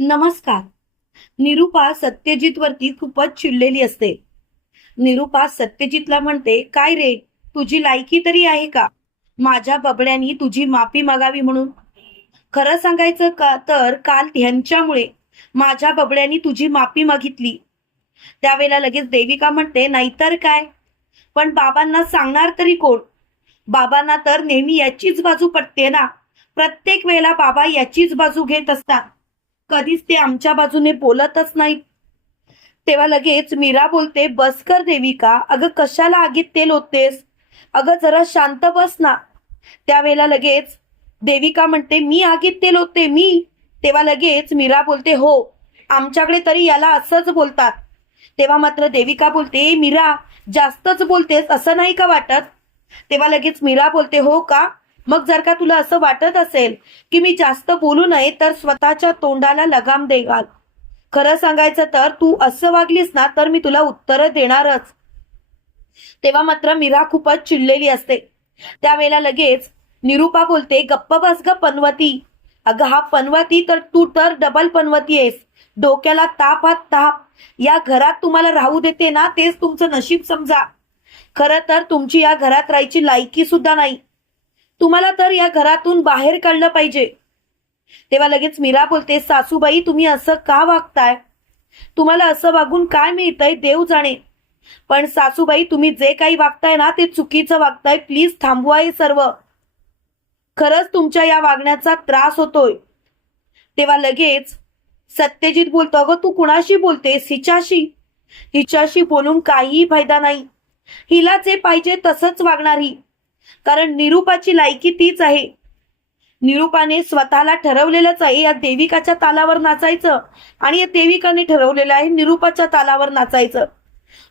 नमस्कार. निरुपा सत्यजित वरती खूपच चिडलेली असते. निरुपा सत्यजितला म्हणते काय रे तुझी लायकी तरी आहे का? माझ्या बबड्यांनी तुझी माफी मागावी म्हणून. खरं सांगायचं का तर काल ह्यांच्यामुळे माझ्या बबड्यांनी तुझी माफी मागितली. त्यावेळेला लगेच देविका म्हणते नाहीतर काय? पण बाबांना सांगणार तरी कोण? बाबांना तर नेहमी याचीच बाजू पटते ना. प्रत्येक वेळेला बाबा याचीच बाजू घेत असतात. कधीच ते आमच्या बाजूने बोलतच नाहीत तेव्हा लगेच मीरा बोलते बसकर देविका अगं कशाला आगीत तेल होतेस अगं जरा शांत बस ना. त्यावेळेला लगेच देविका म्हणते मी आगीत तेल होते मी. तेव्हा लगेच मीरा बोलते हो आमच्याकडे तरी याला असंच बोलतात. तेव्हा मात्र देविका बोलते मीरा जास्तच बोलतेस असं नाही का वाटत? तेव्हा लगेच मीरा बोलते हो का? मग जर का तुला असं वाटत असेल की मी जास्त बोलू नये तर स्वतःच्या तोंडाला लगाम देगाल खरं सांगायचं तर तू असं वागलीस ना तर मी तुला उत्तर देणारच. तेव्हा मात्र मीरा खूपच चिडलेली असते. त्यावेळेला लगेच निरुपा बोलते गप्प बस ग पनवती. अगं हा पनवती तर तू तर डबल पनवती आहेस. डोक्याला ताप हा ताप. या घरात तुम्हाला राहू देते ना तेच तुमचं नशीब समजा. खरं तर तुमची या घरात राहायची लायकी सुद्धा नाही. तुम्हाला तर या घरातून बाहेर काढलं पाहिजे. तेव्हा लगेच मीरा बोलते सासूबाई तुम्ही असं का वागताय? तुम्हाला असं वागून काय मिळतंय देव जाणे. पण सासूबाई तुम्ही जे काही वागताय ना ते चुकीचं वागताय. प्लीज थांबवा हे सर्व. खरंच तुमच्या या वागण्याचा त्रास होतोय. तेव्हा लगेच सत्यजित बोलतो अगं तू कुणाशी बोलतेस? हिच्याशी? हिच्याशी बोलून काहीही फायदा नाही. हिला जे पाहिजे तसंच वागणार ही. कारण निरूपाची लायकी तीच आहे. निरूपाने स्वतःला ठरवलेलंच आहे. या देविकाच्या तालावर नाचायचं आणि या देविकाने ठरवलेलं आहे निरूपाच्या तालावर नाचायचं.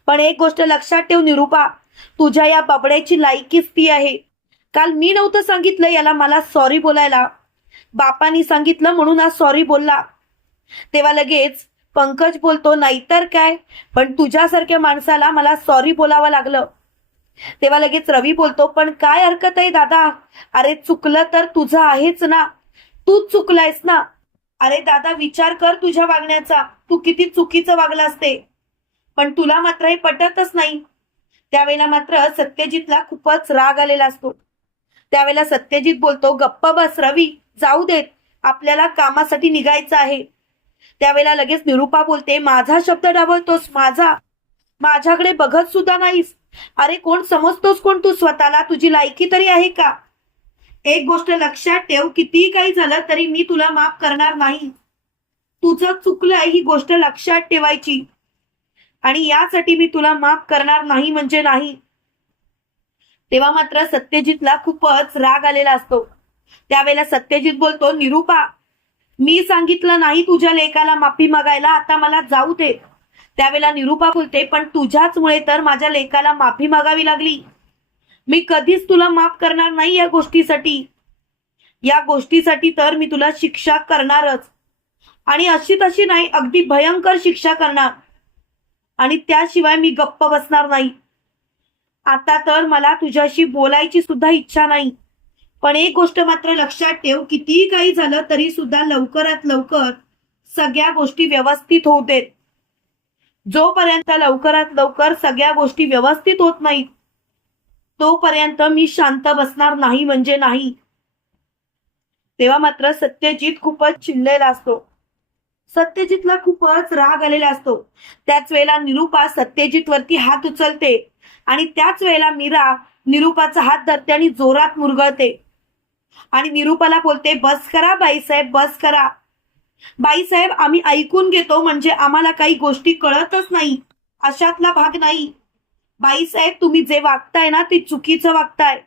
पण एक गोष्ट लक्षात ठेव निरूपा तुझ्या या बाबड्याची लायकीच ती आहे. काल मी नव्हतं सांगितलं याला मला सॉरी बोलायला. बापानी सांगितलं म्हणून आज सॉरी बोलला. तेव्हा लगेच पंकज बोलतो नाहीतर काय? पण तुझ्यासारख्या माणसाला मला सॉरी बोलावं लागलं. तेव्हा लगेच रवी बोलतो पण काय हरकत आहे दादा? अरे चुकलं तर तुझं आहेच ना. तूच चुकलायस ना. अरे दादा विचार कर तुझ्या वागण्याचा. तू किती चुकीचं वागला असते पण तुला मात्र हे पटतच नाही. त्यावेळेला मात्र सत्यजितला खूपच राग आलेला असतो. त्यावेळेला सत्यजित बोलतो गप्प बस रवी जाऊ देत. आपल्याला कामासाठी निघायचं आहे. त्यावेळेला लगेच निरुपा बोलते माझा शब्द डावळतोस माझा. माझ्याकडे बघत सुद्धा नाहीस. अरे कोण समजतोस कोण तू स्वतःला? तुझी लायकी तरी आहे का? एक गोष्ट लक्षात ठेव कितीही काही झालं तरी मी तुला माफ करणार नाही. तुझं चुकलंय ही गोष्ट लक्षात ठेवायची. आणि यासाठी मी तुला माफ करणार नाही म्हणजे नाही. तेव्हा मात्र सत्यजितला खूपच राग आलेला असतो. त्यावेळेला सत्यजित बोलतो निरुपा मी सांगितलं नाही तुझ्या लेकाला माफी मागायला आता मला जाऊ दे. त्यावेळेला निरुपा बोलते पण तुझ्याचमुळे तर माझ्या लेखाला माफी मागावी लागली. मी कधीच तुला माफ करणार नाही या गोष्टीसाठी. या गोष्टीसाठी तर मी तुला शिक्षा करणारच. आणि अशी तशी नाही अगदी भयंकर शिक्षा करणार. आणि त्याशिवाय मी गप्प बसणार नाही. आता तर मला तुझ्याशी बोलायची सुद्धा इच्छा नाही. पण एक गोष्ट मात्र लक्षात ठेव कितीही काही झालं तरी सुद्धा लवकरात लवकर सगळ्या गोष्टी व्यवस्थित होऊ देत. जोपर्यंत लवकरात लवकर सगळ्या गोष्टी व्यवस्थित होत नाहीत तोपर्यंत मी शांत बसणार नाही म्हणजे नाही. तेव्हा मात्र सत्यजित खूपच चिडलेला असतो. सत्यजितला खूपच राग आलेला असतो. त्याच वेळेला निरुपा सत्यजित वरती हात उचलते आणि त्याच वेळेला मीरा निरुपाचा हात धरते आणि जोरात मुरगळते. आणि निरुपाला बोलते बस करा बाईसाहेब बस करा. बाईसाहेब आम्ही ऐकून घेतो म्हणजे आम्हाला काही गोष्टी कळतच नाही. अशातला भाग नाही. बाईसाहेब तुम्ही जे वागताय ना ते चुकीचं वागताय.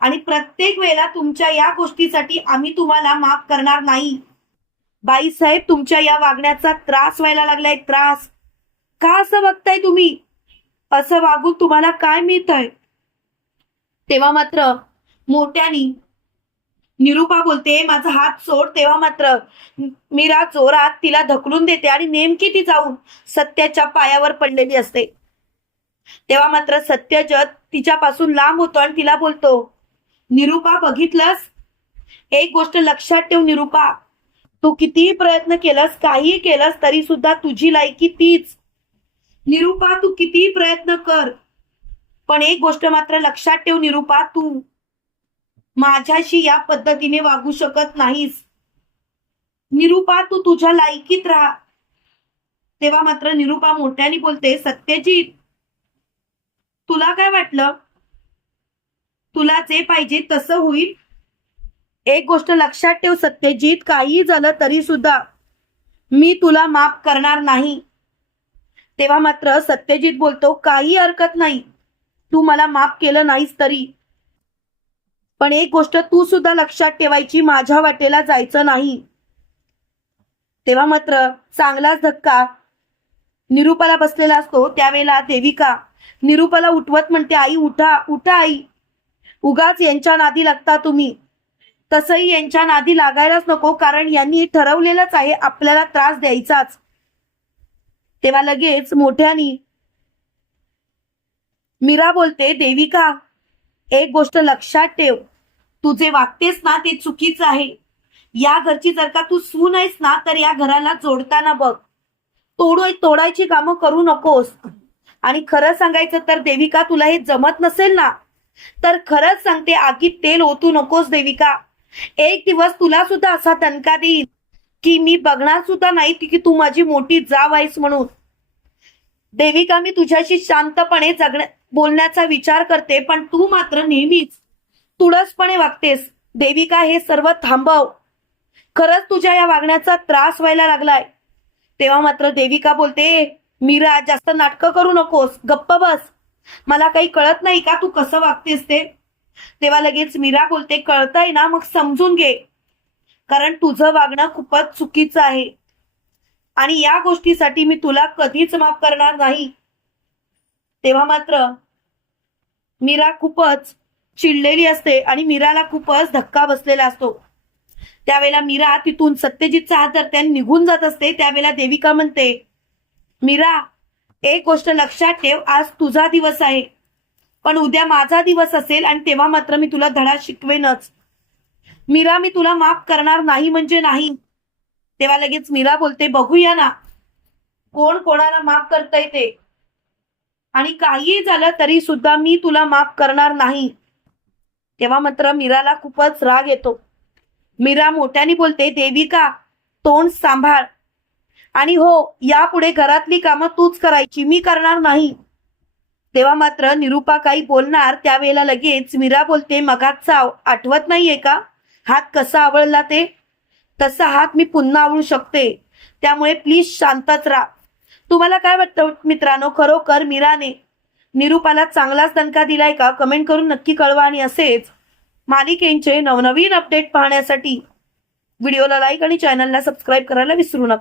आणि प्रत्येक वेळेला तुमच्या या गोष्टीसाठी आम्ही तुम्हाला माफ करणार नाही. बाईसाहेब तुमच्या या वागण्याचा त्रास व्हायला लागलाय त्रास. का असं वागताय तुम्ही? असं वागून तुम्हाला काय मिळतंय? तेव्हा मात्र मोठ्यानी निरुपा बोलते माझा हात सोड तेव्हा मात्र. मीरा जोरात तिला धकलून देते आणि नेमकी ती जाऊन सत्याच्या पायावर पडलेली असते. तेव्हा मात्र सत्यजत तिच्यापासून लांब होतो आणि तिला बोलतो निरुपा बघितलंस? एक गोष्ट लक्षात ठेव निरुपा. तू कितीही प्रयत्न केलास काहीही केलास तरी सुद्धा तुझी लायकी तीच. निरुपा तू कितीही प्रयत्न कर पण एक गोष्ट मात्र लक्षात ठेव निरुपा तू माझ्याशी या पद्धतीने वागू शकत नाहीस. निरुपा तू तुझ्या लायकीत राहा. तेव्हा मात्र निरुपा मोठ्याने बोलते सत्यजित तुला काय वाटलं? तुला जे पाहिजे तसं होईल. एक गोष्ट लक्षात ठेव सत्यजित काही झालं तरी सुद्धा मी तुला माफ करणार नाही. तेव्हा मात्र सत्यजित बोलतो काही हरकत नाही. तू मला माफ केलं नाहीस तरी. पण एक गोष्ट तू सुद्धा लक्षात ठेवायची माझ्या वाटेला जायचं नाही. तेव्हा मात्र चांगलाच धक्का निरूपाला बसलेला असतो. त्यावेळेला देविका निरूपाला उठवत म्हणते आई उठा उठा आई. उगाच यांच्या नादी लागता तुम्ही. तसंही यांच्या नादी लागायलाच नको कारण यांनी ठरवलेलंच आहे आपल्याला त्रास द्यायचाच. तेव्हा लगेच मोठ्यानी मीरा बोलते देविका एक गोष्ट लक्षात ठेव. तू जे वागतेस ना ते चुकीचं आहे. या घरची जर का तू सून आहेस ना तर या घराला जोडताना बघ. तोडोय तोडायची कामं करू नकोस. आणि खरं सांगायचं तर देविका तुला हे जमत नसेल ना तर खरंच सांगते आगीत तेल ओतू नकोस देविका. एक दिवस तुला सुद्धा असा तनका देईन की मी बघणार सुद्धा नाही की तू माझी मोठी जाव आहेस म्हणून. देविका मी तुझ्याशी शांतपणे जगण्या बोलण्याचा विचार करते पण तू मात्र नेहमीच तुळसपणे वागतेस. देविका हे सर्व थांबव. खरंच तुझ्या या वागण्याचा त्रास व्हायला लागलाय. तेव्हा मात्र देविका बोलते मीरा जास्त नाटकं करू नकोस. गप्प बस. मला काही कळत नाही का तू कसं वागतेस ते? तेव्हा लगेच मीरा बोलते कळतंय ना मग समजून घे. कारण तुझं वागणं खूपच चुकीचं आहे. आणि या गोष्टीसाठी मी तुला कधीच माफ करणार नाही. तेव्हा मात्र मीरा खूपच चिडलेली असते आणि मीराला खूपच धक्का बसलेला असतो. त्यावेळेला मीरा तिथून सत्यजितचा हात धरते आणि निघून जात असते. त्यावेळेला देविका म्हणते मीरा एक गोष्ट लक्षात ठेव आज तुझा दिवस आहे. पण उद्या माझा दिवस असेल आणि तेव्हा मात्र मी तुला धडा शिकवेनच. मीरा मी तुला माफ करणार नाही म्हणजे नाही. तेव्हा लगेच मीरा बोलते बघूया ना कोण कोणाला माफ करता येते आणि काहीही झालं तरी सुद्धा मी तुला माफ करणार नाही. तेव्हा मात्र मीराला खूपच राग येतो. मीरा मोठ्याने बोलते देविका तोंड सांभाळ. आणि हो यापुढे घरातली कामं तूच करायची मी करणार नाही. तेव्हा मात्र निरुपा काही बोलणार त्यावेळेला लगेच मीरा बोलते मगाचा आठवत नाहीये का? हात कसा आवळला ते? तसा हात मी पुन्हा आवळू शकते. त्यामुळे प्लीज शांतच राहा. तुम्हाला काय वाटतं मित्रांनो? खरोखर मीराने निरुपाला चांगलाच दणका दिलाय का? कमेंट करून नक्की कळवा आणि असेच मालिकेंचे नवनवीन अपडेट पाहण्यासाठी. व्हिडिओला लाईक आणि चॅनलला सबस्क्राईब करायला विसरू नका.